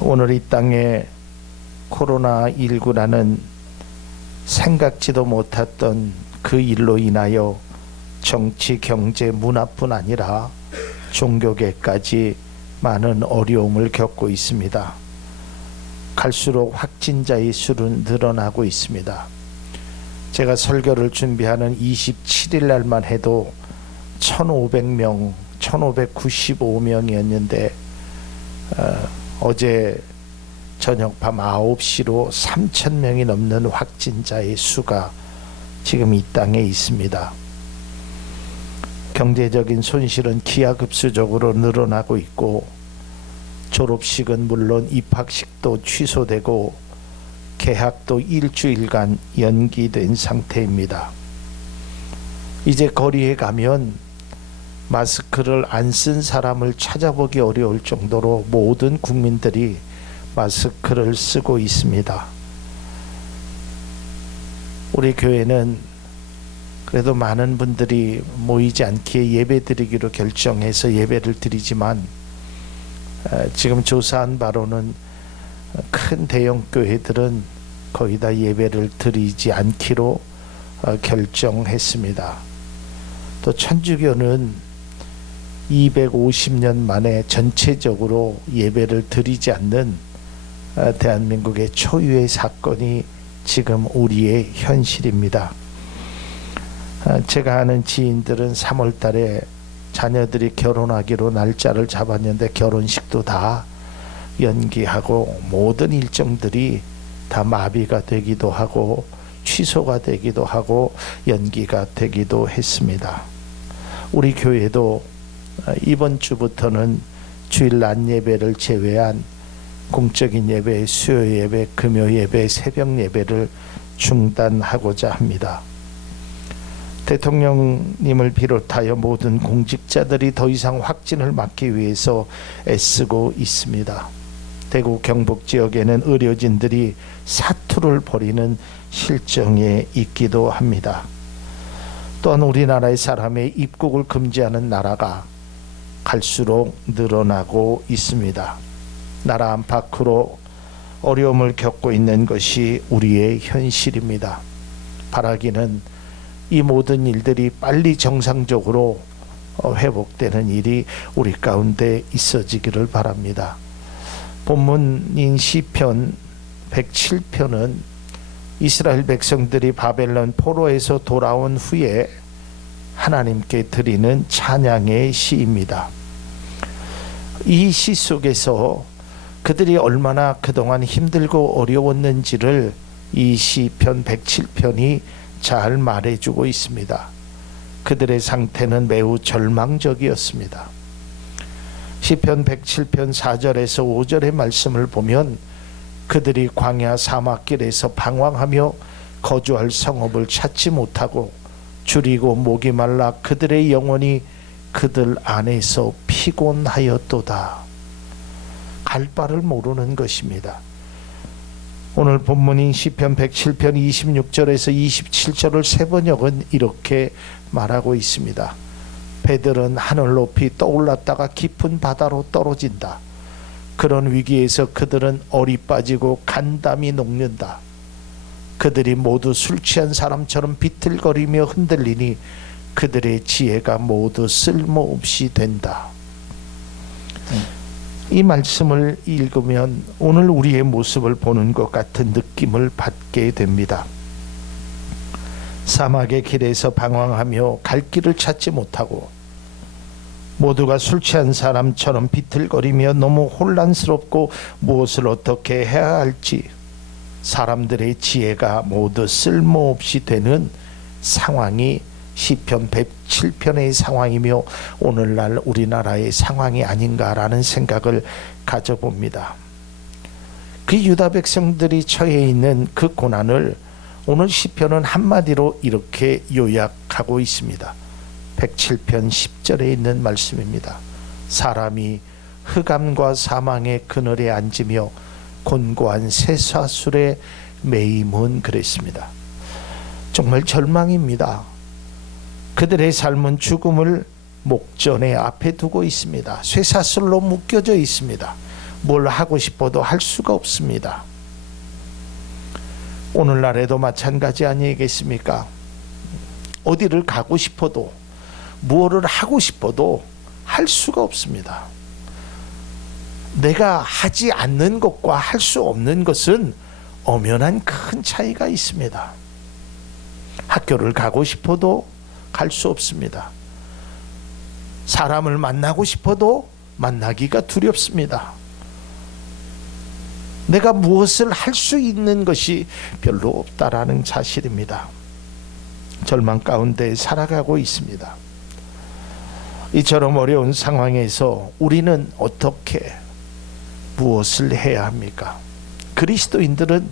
오늘 이 땅에 코로나19라는 생각지도 못했던 그 일로 인하여 정치, 경제, 문화뿐 아니라 종교계까지 많은 어려움을 겪고 있습니다. 갈수록 확진자의 수는 늘어나고 있습니다. 제가 설교를 준비하는 27일 날만 해도 1,500명, 1,595명이었는데 어제 저녁 밤 9시로 3,000명이 넘는 확진자의 수가 지금 이 땅에 있습니다. 경제적인 손실은 기하급수적으로 늘어나고 있고, 졸업식은 물론 입학식도 취소되고 개학도 일주일간 연기된 상태입니다. 이제 거리에 가면 마스크를 안 쓴 사람을 찾아보기 어려울 정도로 모든 국민들이 마스크를 쓰고 있습니다. 우리 교회는 그래도 많은 분들이 모이지 않기에 예배드리기로 결정해서 예배를 드리지만, 지금 조사한 바로는 큰 대형 교회들은 거의 다 예배를 드리지 않기로 결정했습니다. 또 천주교는 250년 만에 전체적으로 예배를 드리지 않는 대한민국의 초유의 사건이 지금 우리의 현실입니다. 제가 아는 지인들은 3월 달에 자녀들이 결혼하기로 날짜를 잡았는데 결혼식도 다 연기하고 모든 일정들이 다 마비가 되기도 하고 취소가 되기도 하고 연기가 되기도 했습니다. 우리 교회도 이번 주부터는 주일 낮 예배를 제외한 공적인 예배, 수요 예배, 금요 예배, 새벽 예배를 중단하고자 합니다. 대통령님을 비롯하여 모든 공직자들이 더 이상 확진을 막기 위해서 애쓰고 있습니다. 대구 경북 지역에는 의료진들이 사투를 벌이는 실정에 있기도 합니다. 또한 우리나라의 사람의 입국을 금지하는 나라가 갈수록 늘어나고 있습니다. 나라 안팎으로 어려움을 겪고 있는 것이 우리의 현실입니다. 바라기는 이 모든 일들이 빨리 정상적으로 회복되는 일이 우리 가운데 있어지기를 바랍니다. 본문인 시편 107편은 이스라엘 백성들이 바벨론 포로에서 돌아온 후에 하나님께 드리는 찬양의 시입니다. 이 시 속에서 그들이 얼마나 그동안 힘들고 어려웠는지를 이 시편 107편이 잘 말해주고 있습니다. 그들의 상태는 매우 절망적이었습니다. 시편 107편 4절에서 5절의 말씀을 보면 그들이 광야 사막길에서 방황하며 거주할 성읍을 찾지 못하고 줄이고 목이 말라 그들의 영혼이 그들 안에서 피곤하였도다. 갈 바를 모르는 것입니다. 오늘 본문인 시편 107편 26절에서 27절을 세번역은 이렇게 말하고 있습니다. 배들은 하늘 높이 떠올랐다가 깊은 바다로 떨어진다. 그런 위기에서 그들은 얼이 빠지고 간담이 녹는다. 그들이 모두 술 취한 사람처럼 비틀거리며 흔들리니 그들의 지혜가 모두 쓸모없이 된다. 이 말씀을 읽으면 오늘 우리의 모습을 보는 것 같은 느낌을 받게 됩니다. 사막의 길에서 방황하며 갈 길을 찾지 못하고 모두가 술 취한 사람처럼 비틀거리며 너무 혼란스럽고 무엇을 어떻게 해야 할지 사람들의 지혜가 모두 쓸모없이 되는 상황이 시편 107편의 상황이며 오늘날 우리나라의 상황이 아닌가라는 생각을 가져봅니다. 그 유다 백성들이 처해 있는 그 고난을 오늘 시편은 한마디로 이렇게 요약하고 있습니다. 107편 10절에 있는 말씀입니다. 사람이 흑암과 사망의 그늘에 앉으며 곤고한 쇠사슬에 매임은 그랬습니다. 정말 절망입니다. 그들의 삶은 죽음을 목전에 앞에 두고 있습니다. 쇠사슬로 묶여져 있습니다. 뭘 하고 싶어도 할 수가 없습니다. 오늘날에도 마찬가지 아니겠습니까? 어디를 가고 싶어도 무엇을 하고 싶어도 할 수가 없습니다. 내가 하지 않는 것과 할 수 없는 것은 엄연한 큰 차이가 있습니다. 학교를 가고 싶어도 갈 수 없습니다. 사람을 만나고 싶어도 만나기가 두렵습니다. 내가 무엇을 할 수 있는 것이 별로 없다라는 사실입니다. 절망 가운데 살아가고 있습니다. 이처럼 어려운 상황에서 우리는 어떻게 무엇을 해야 합니까? 그리스도인들은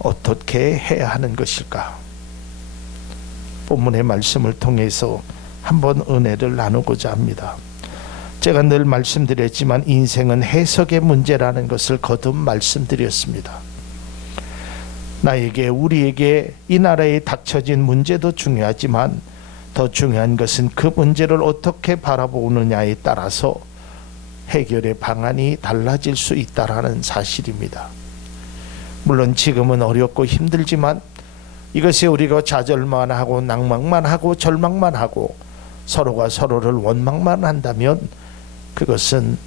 어떻게 해야 하는 것일까? 본문의 말씀을 통해서 한번 은혜를 나누고자 합니다. 제가 늘 말씀드렸지만 인생은 해석의 문제라는 것을 거듭 말씀드렸습니다. 나에게, 우리에게 이 나라에 닥쳐진 문제도 중요하지만 더 중요한 것은 그 문제를 어떻게 바라보느냐에 따라서 해결의 방안이 달라질 수 있다라는 사실입니다. 물론 지금은 어렵고 힘들지만 이것이 우리가 좌절만 하고 낭망만 하고 절망만 하고 서로가 서로를 원망만 한다면 그것은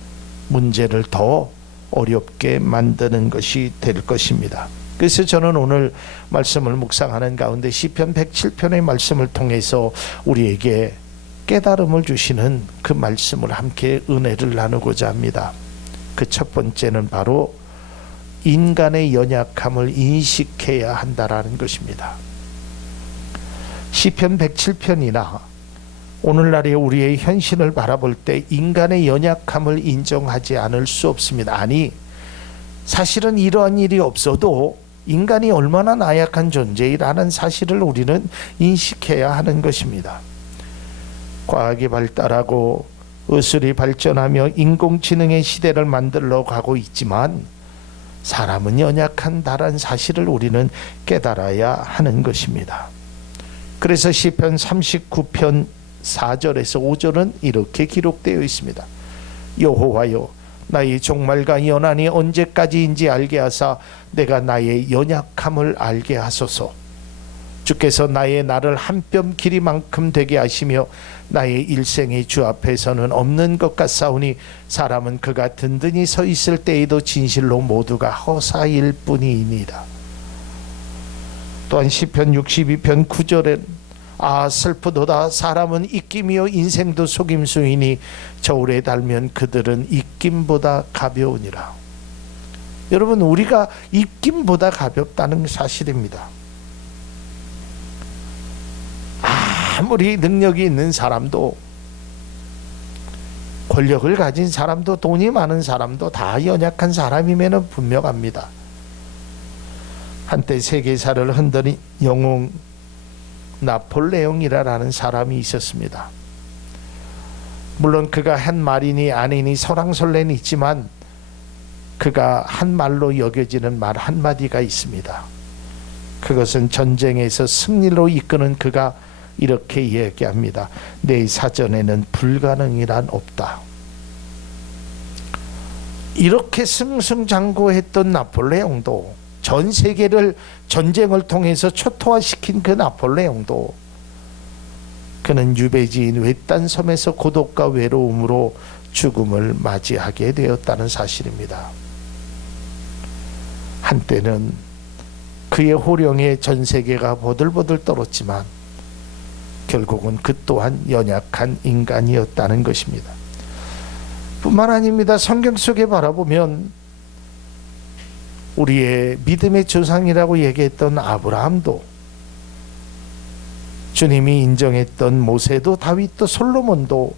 문제를 더 어렵게 만드는 것이 될 것입니다. 그래서 저는 오늘 말씀을 묵상하는 가운데 시편 107편의 말씀을 통해서 우리에게 깨달음을 주시는 그 말씀을 함께 은혜를 나누고자 합니다. 그 첫 번째는 바로 인간의 연약함을 인식해야 한다라는 것입니다. 시편 107편이나 오늘날의 우리의 현실을 바라볼 때 인간의 연약함을 인정하지 않을 수 없습니다. 아니, 사실은 이러한 일이 없어도 인간이 얼마나 나약한 존재이라는 사실을 우리는 인식해야 하는 것입니다. 과학이 발달하고 의술이 발전하며 인공지능의 시대를 만들러 가고 있지만 사람은 연약한다는 사실을 우리는 깨달아야 하는 것입니다. 그래서 시편 39편 4절에서 5절은 이렇게 기록되어 있습니다. 여호와여, 나의 종말과 연한이 언제까지인지 알게 하사 내가 나의 연약함을 알게 하소서. 주께서 나의 날을 한 뼘 길이만큼 되게 하시며 나의 일생이 주 앞에서는 없는 것 같사오니 사람은 그가 든든히 서 있을 때에도 진실로 모두가 허사일 뿐이니이다. 또한 시편 62편 9절엔 아 슬프도다 사람은 입김이요 인생도 속임수이니 저울에 달면 그들은 입김보다 가벼우니라. 여러분, 우리가 입김보다 가볍다는 사실입니다. 아무리 능력이 있는 사람도, 권력을 가진 사람도, 돈이 많은 사람도 다 연약한 사람임에는 분명합니다. 한때 세계사를 흔드는 영웅 나폴레옹이라는 사람이 있었습니다. 물론 그가 한 말이니 아니니 설왕설래는 있지만 그가 한 말로 여겨지는 말 한마디가 있습니다. 그것은 전쟁에서 승리로 이끄는 그가 이렇게 이야기합니다. 내 사전에는 불가능이란 없다. 이렇게 승승장구했던 나폴레옹도, 전 세계를 전쟁을 통해서 초토화시킨 그 나폴레옹도 그는 유배지인 외딴 섬에서 고독과 외로움으로 죽음을 맞이하게 되었다는 사실입니다. 한때는 그의 호령에 전 세계가 보들보들 떨었지만 결국은 그 또한 연약한 인간이었다는 것입니다. 뿐만 아닙니다. 성경 속에 바라보면 우리의 믿음의 조상이라고 얘기했던 아브라함도, 주님이 인정했던 모세도, 다윗도, 솔로몬도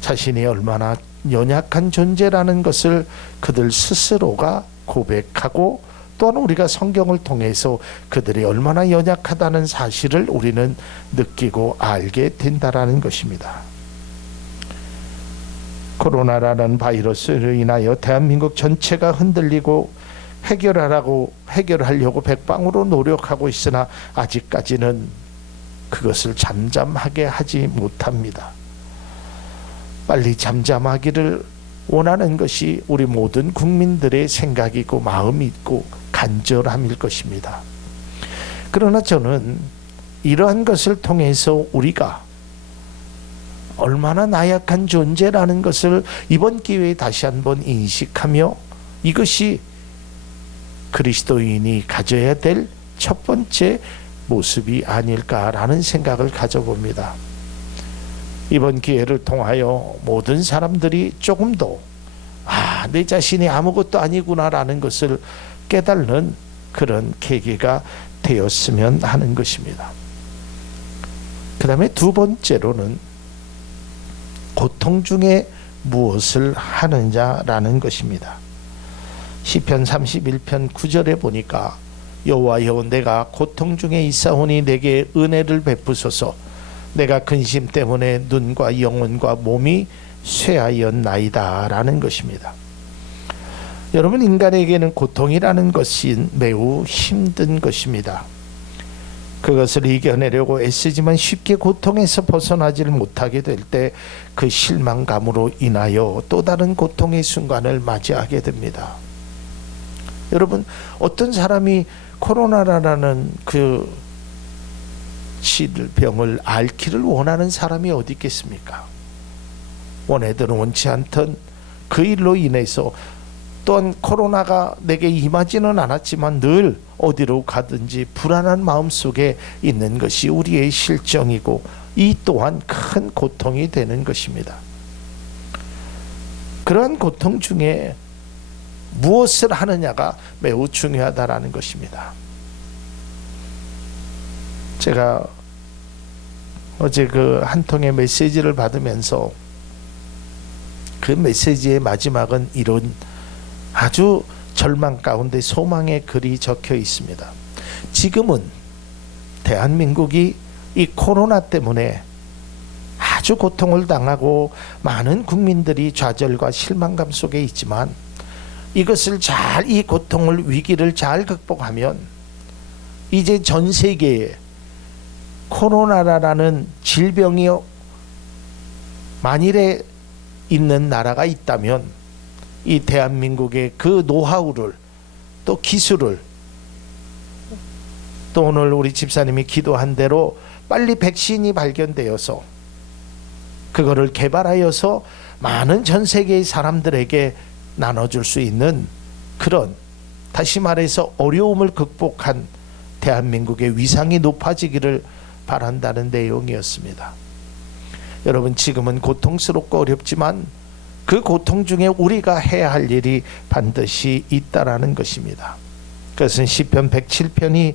자신이 얼마나 연약한 존재라는 것을 그들 스스로가 고백하고, 또한 우리가 성경을 통해서 그들이 얼마나 연약하다는 사실을 우리는 느끼고 알게 된다라는 것입니다. 코로나라는 바이러스로 인하여 대한민국 전체가 흔들리고 해결하려고 백방으로 노력하고 있으나 아직까지는 그것을 잠잠하게 하지 못합니다. 빨리 잠잠하기를 원하는 것이 우리 모든 국민들의 생각이고 마음이고 간절함일 것입니다. 그러나 저는 이러한 것을 통해서 우리가 얼마나 나약한 존재라는 것을 이번 기회에 다시 한번 인식하며 이것이 그리스도인이 가져야 될 첫 번째 모습이 아닐까라는 생각을 가져봅니다. 이번 기회를 통하여 모든 사람들이 조금 더 내 자신이 아무것도 아니구나라는 것을 깨닫는 그런 계기가 되었으면 하는 것입니다. 그 다음에 두 번째로는 고통 중에 무엇을 하느냐라는 것입니다. 시편 31편 9절에 보니까 여호와여 내가 고통 중에 있사오니 내게 은혜를 베푸소서. 내가 근심 때문에 눈과 영혼과 몸이 쇠하였나이다 라는 것입니다. 여러분, 인간에게는 고통이라는 것이 매우 힘든 것입니다. 그것을 이겨내려고 애쓰지만 쉽게 고통에서 벗어나지를 못하게 될 때 그 실망감으로 인하여 또 다른 고통의 순간을 맞이하게 됩니다. 여러분, 어떤 사람이 코로나라는 그 질병을 앓기를 원하는 사람이 어디 있겠습니까? 원하든 원치 않든 그 일로 인해서 또한 코로나가 내게 임하지는 않았지만 늘 어디로 가든지 불안한 마음 속에 있는 것이 우리의 실정이고 이 또한 큰 고통이 되는 것입니다. 그러한 고통 중에 무엇을 하느냐가 매우 중요하다라는 것입니다. 제가 어제 그 한 통의 메시지를 받으면서 그 메시지의 마지막은 이런 아주 절망 가운데 소망의 글이 적혀 있습니다. 지금은 대한민국이 이 코로나 때문에 아주 고통을 당하고 많은 국민들이 좌절과 실망감 속에 있지만 이것을 잘, 이 고통을, 위기를 잘 극복하면 이제 전 세계에 코로나라는 질병이 만일에 있는 나라가 있다면 이 대한민국의 그 노하우를 또 기술을 또 오늘 우리 집사님이 기도한 대로 빨리 백신이 발견되어서 그거를 개발하여서 많은 전 세계의 사람들에게 나눠줄 수 있는 그런, 다시 말해서 어려움을 극복한 대한민국의 위상이 높아지기를 바란다는 내용이었습니다. 여러분, 지금은 고통스럽고 어렵지만 그 고통 중에 우리가 해야 할 일이 반드시 있다라는 것입니다. 그것은 시편 107편이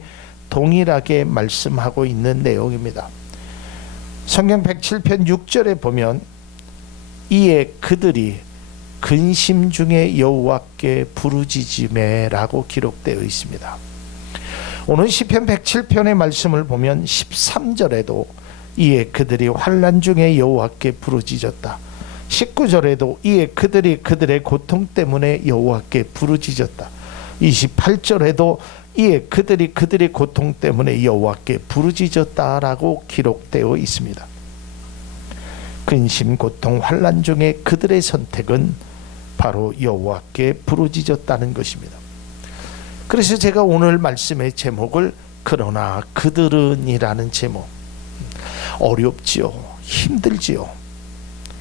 동일하게 말씀하고 있는 내용입니다. 성경 107편 6절에 보면 이에 그들이 근심 중에 여호와께 부르짖으매라고 기록되어 있습니다. 오늘 시편 107편의 말씀을 보면 13절에도 이에 그들이 환난 중에 여호와께 부르짖었다. 19절에도 이에 그들이 그들의 고통 때문에 여호와께 부르짖었다. 28절에도 이에 그들이 그들의 고통 때문에 여호와께 부르짖었다라고 기록되어 있습니다. 근심, 고통, 환난 중에 그들의 선택은 바로 여호와께 부르짖었다는 것입니다. 그래서 제가 오늘 말씀의 제목을 그러나 그들은 이라는 제목, 어렵지요, 힘들지요.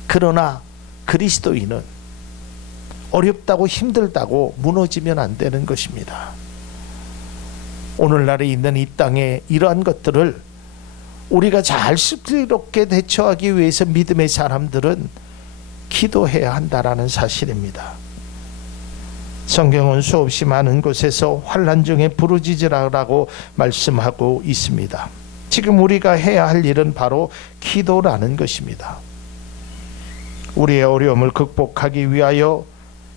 그러나 그리스도인은 어렵다고 힘들다고 무너지면 안 되는 것입니다. 오늘날에 있는 이 땅에 이러한 것들을 우리가 잘 슬기롭게 대처하기 위해서 믿음의 사람들은 기도해야 한다라는 사실입니다. 성경은 수없이 많은 곳에서 환난 중에 부르짖으라고 말씀하고 있습니다. 지금 우리가 해야 할 일은 바로 기도라는 것입니다. 우리의 어려움을 극복하기 위하여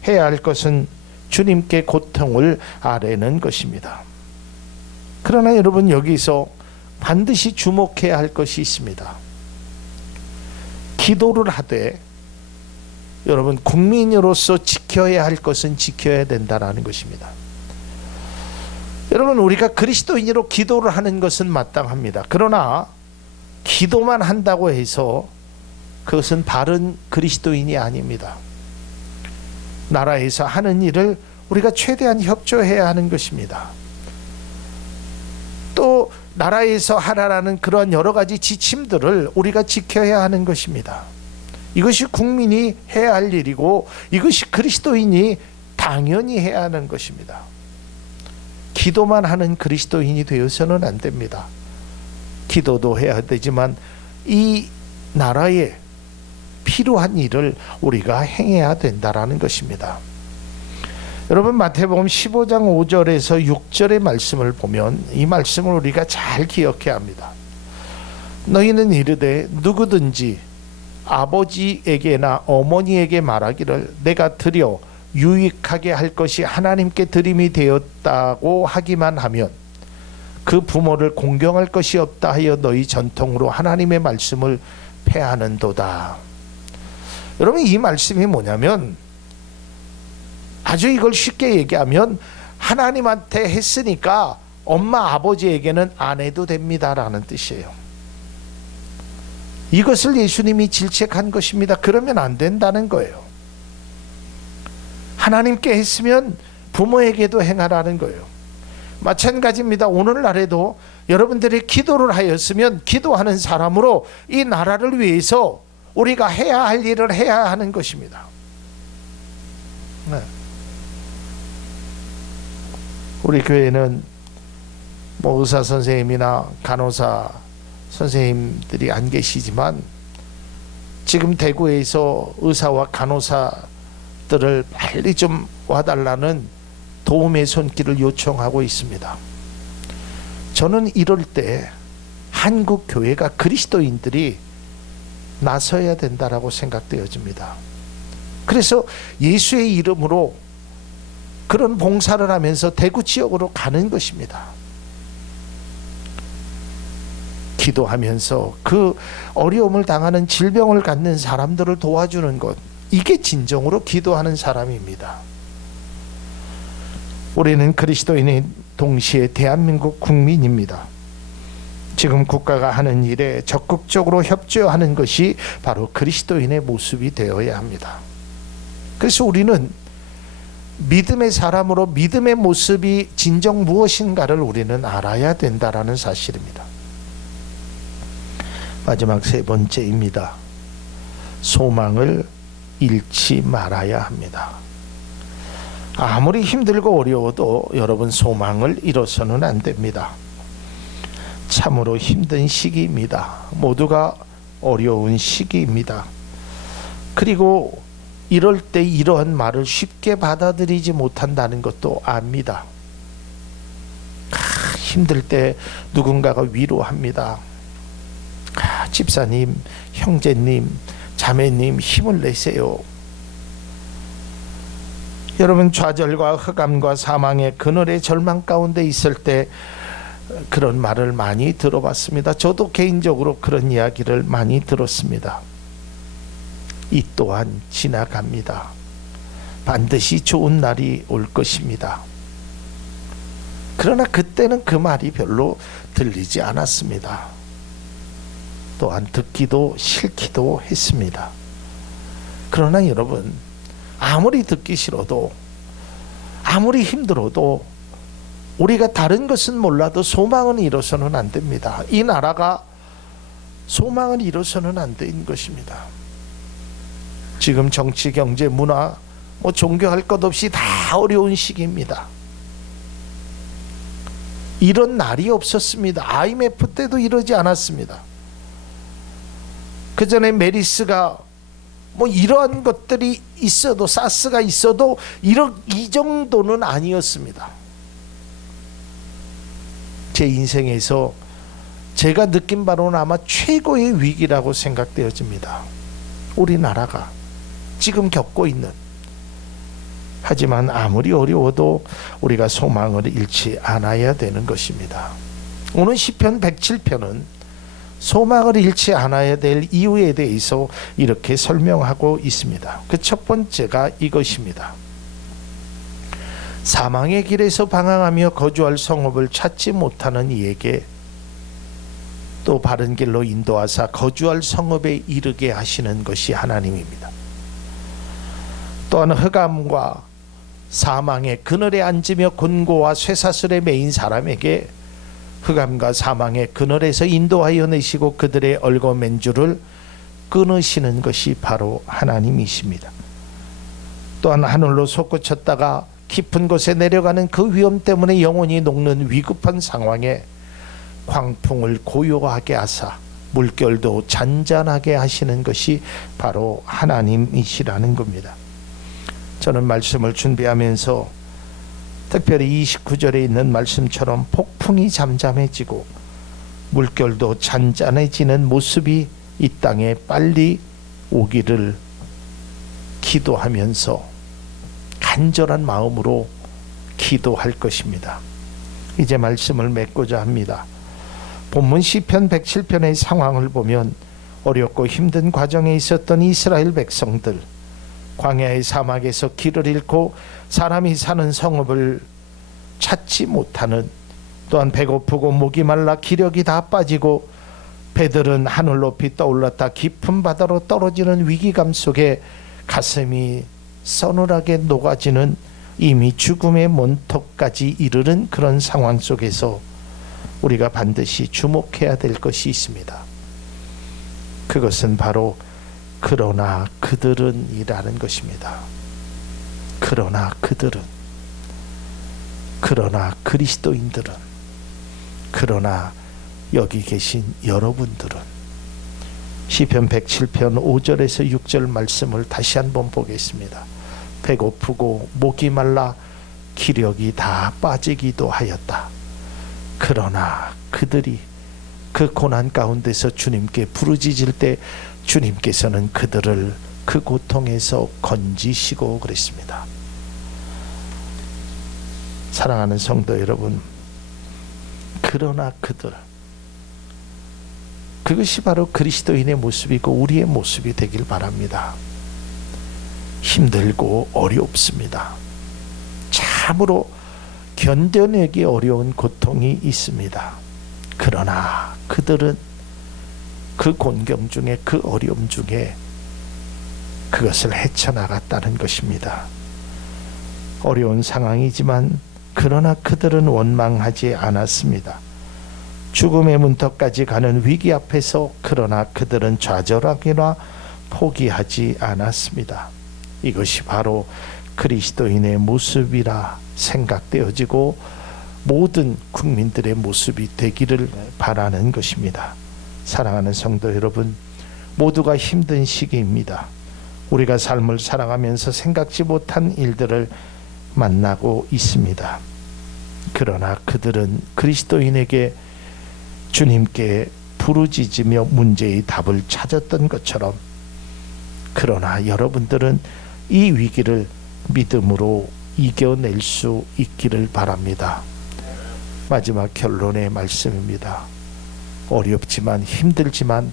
해야 할 것은 주님께 고통을 아뢰는 것입니다. 그러나 여러분, 여기서 반드시 주목해야 할 것이 있습니다. 기도를 하되 여러분, 국민으로서 지켜야 할 것은 지켜야 된다라는 것입니다. 여러분, 우리가 그리스도인으로 기도를 하는 것은 마땅합니다. 그러나 기도만 한다고 해서 그것은 바른 그리스도인이 아닙니다. 나라에서 하는 일을 우리가 최대한 협조해야 하는 것입니다. 또 나라에서 하라라는 그런 여러 가지 지침들을 우리가 지켜야 하는 것입니다. 이것이 국민이 해야 할 일이고 이것이 그리스도인이 당연히 해야 하는 것입니다. 기도만 하는 그리스도인이 되어서는 안 됩니다. 기도도 해야 되지만 이 나라에 필요한 일을 우리가 행해야 된다라는 것입니다. 여러분, 마태복음 15장 5절에서 6절의 말씀을 보면 이 말씀을 우리가 잘 기억해야 합니다. 너희는 이르되 누구든지 아버지에게나 어머니에게 말하기를 내가 드려 유익하게 할 것이 하나님께 드림이 되었다고 하기만 하면 그 부모를 공경할 것이 없다 하여 너희 전통으로 하나님의 말씀을 폐하는도다. 여러분, 이 말씀이 뭐냐면 아주 이걸 쉽게 얘기하면 하나님한테 했으니까 엄마 아버지에게는 안 해도 됩니다라는 뜻이에요. 이것을 예수님이 질책한 것입니다. 그러면 안 된다는 거예요. 하나님께 했으면 부모에게도 행하라는 거예요. 마찬가지입니다. 오늘날에도 여러분들이 기도를 하였으면 기도하는 사람으로 이 나라를 위해서 우리가 해야 할 일을 해야 하는 것입니다. 네. 우리 교회는 뭐 의사 선생님이나 간호사 선생님들이 안 계시지만 지금 대구에서 의사와 간호사들을 빨리 좀 와달라는 도움의 손길을 요청하고 있습니다. 저는 이럴 때 한국 교회가 그리스도인들이 나서야 된다라고 생각되어집니다. 그래서 예수의 이름으로 그런 봉사를 하면서 대구 지역으로 가는 것입니다. 기도하면서 그 어려움을 당하는 질병을 갖는 사람들을 도와주는 것, 이게 진정으로 기도하는 사람입니다. 우리는 그리스도인의 동시에 대한민국 국민입니다. 지금 국가가 하는 일에 적극적으로 협조하는 것이 바로 그리스도인의 모습이 되어야 합니다. 그래서 우리는 믿음의 사람으로 믿음의 모습이 진정 무엇인가를 우리는 알아야 된다라는 사실입니다. 마지막 세 번째입니다. 소망을 잃지 말아야 합니다. 아무리 힘들고 어려워도 여러분, 소망을 잃어서는 안 됩니다. 참으로 힘든 시기입니다. 모두가 어려운 시기입니다. 그리고 이럴 때 이러한 말을 쉽게 받아들이지 못한다는 것도 압니다. 힘들 때 누군가가 위로합니다. 집사님, 형제님, 자매님, 힘을 내세요. 여러분, 좌절과 흑암과 사망의 그늘의 절망 가운데 있을 때 그런 말을 많이 들어봤습니다. 저도 개인적으로 그런 이야기를 많이 들었습니다. 이 또한 지나갑니다. 반드시 좋은 날이 올 것입니다. 그러나 그때는 그 말이 별로 들리지 않았습니다. 또한 듣기도 싫기도 했습니다. 그러나 여러분, 아무리 듣기 싫어도 아무리 힘들어도 우리가 다른 것은 몰라도 소망은 잃어서는 안 됩니다. 이 나라가 소망을 잃어서는 안 되는 것입니다. 지금 정치, 경제, 문화, 종교할 것 없이 다 어려운 시기입니다. 이런 날이 없었습니다. IMF 때도 이러지 않았습니다. 그 전에 메리스가 이러한 것들이 있어도, 사스가 있어도 이 정도는 아니었습니다. 제 인생에서 제가 느낀 바로는 아마 최고의 위기라고 생각되어집니다. 우리나라가 지금 겪고 있는. 하지만 아무리 어려워도 우리가 소망을 잃지 않아야 되는 것입니다. 오늘 시편 107편은 소망을 잃지 않아야 될 이유에 대해서 이렇게 설명하고 있습니다. 그 첫 번째가 이것입니다. 사망의 길에서 방황하며 거주할 성읍을 찾지 못하는 이에게 또 바른 길로 인도하사 거주할 성읍에 이르게 하시는 것이 하나님입니다. 또한 흑암과 사망의 그늘에 앉으며 곤고와 쇠사슬에 매인 사람에게 흑암과 사망의 그늘에서 인도하여 내시고 그들의 얽어맨 줄을 끊으시는 것이 바로 하나님이십니다. 또한 하늘로 솟구쳤다가 깊은 곳에 내려가는 그 위험 때문에 영혼이 녹는 위급한 상황에 광풍을 고요하게 하사 물결도 잔잔하게 하시는 것이 바로 하나님이시라는 겁니다. 저는 말씀을 준비하면서 특별히 29절에 있는 말씀처럼 폭풍이 잠잠해지고 물결도 잔잔해지는 모습이 이 땅에 빨리 오기를 기도하면서 간절한 마음으로 기도할 것입니다. 이제 말씀을 맺고자 합니다. 본문 시편 107편의 상황을 보면 어렵고 힘든 과정에 있었던 이스라엘 백성들, 광야의 사막에서 길을 잃고 사람이 사는 성읍을 찾지 못하는, 또한 배고프고 목이 말라 기력이 다 빠지고 배들은 하늘 높이 떠올랐다 깊은 바다로 떨어지는 위기감 속에 가슴이 서늘하게 녹아지는 이미 죽음의 문턱까지 이르는 그런 상황 속에서 우리가 반드시 주목해야 될 것이 있습니다. 그것은 바로 그러나 그들은 이라는 것입니다. 그러나 그들은, 그러나 그리스도인들은, 그러나 여기 계신 여러분들은. 시편 107편 5절에서 6절 말씀을 다시 한번 보겠습니다. 배고프고 목이 말라 기력이 다 빠지기도 하였다. 그러나 그들이 그 고난 가운데서 주님께 부르짖을 때 주님께서는 그들을 그 고통에서 건지시고 그랬습니다. 사랑하는 성도 여러분, 그러나 그들, 그것이 바로 그리스도인의 모습이고 우리의 모습이 되길 바랍니다. 힘들고 어렵습니다. 참으로 견뎌내기 어려운 고통이 있습니다. 그러나 그들은 그 곤경 중에, 그 어려움 중에 그것을 헤쳐나갔다는 것입니다. 어려운 상황이지만 그러나 그들은 원망하지 않았습니다. 죽음의 문턱까지 가는 위기 앞에서 그러나 그들은 좌절하거나 포기하지 않았습니다. 이것이 바로 그리스도인의 모습이라 생각되어지고 모든 국민들의 모습이 되기를 바라는 것입니다. 사랑하는 성도 여러분, 모두가 힘든 시기입니다. 우리가 삶을 살아가면서 생각지 못한 일들을 만나고 있습니다. 그러나 그들은 그리스도인에게 주님께 부르짖으며 문제의 답을 찾았던 것처럼, 그러나 여러분들은 이 위기를 믿음으로 이겨낼 수 있기를 바랍니다. 마지막 결론의 말씀입니다. 어렵지만 힘들지만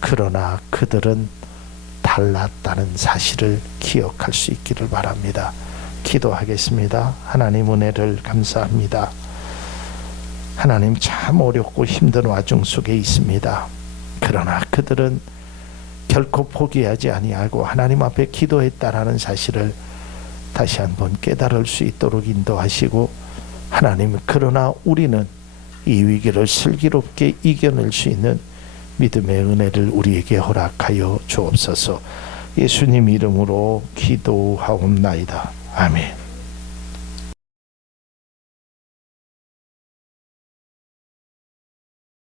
그러나 그들은 달랐다는 사실을 기억할 수 있기를 바랍니다. 기도하겠습니다. 하나님 은혜를 감사합니다. 하나님, 참 어렵고 힘든 와중 속에 있습니다. 그러나 그들은 결코 포기하지 아니하고 하나님 앞에 기도했다라는 사실을 다시 한번 깨달을 수 있도록 인도하시고, 하나님, 그러나 우리는 이 위기를 슬기롭게 이겨낼 수 있는 믿음의 은혜를 우리에게 허락하여 주옵소서. 예수님 이름으로 기도하옵나이다. 아멘.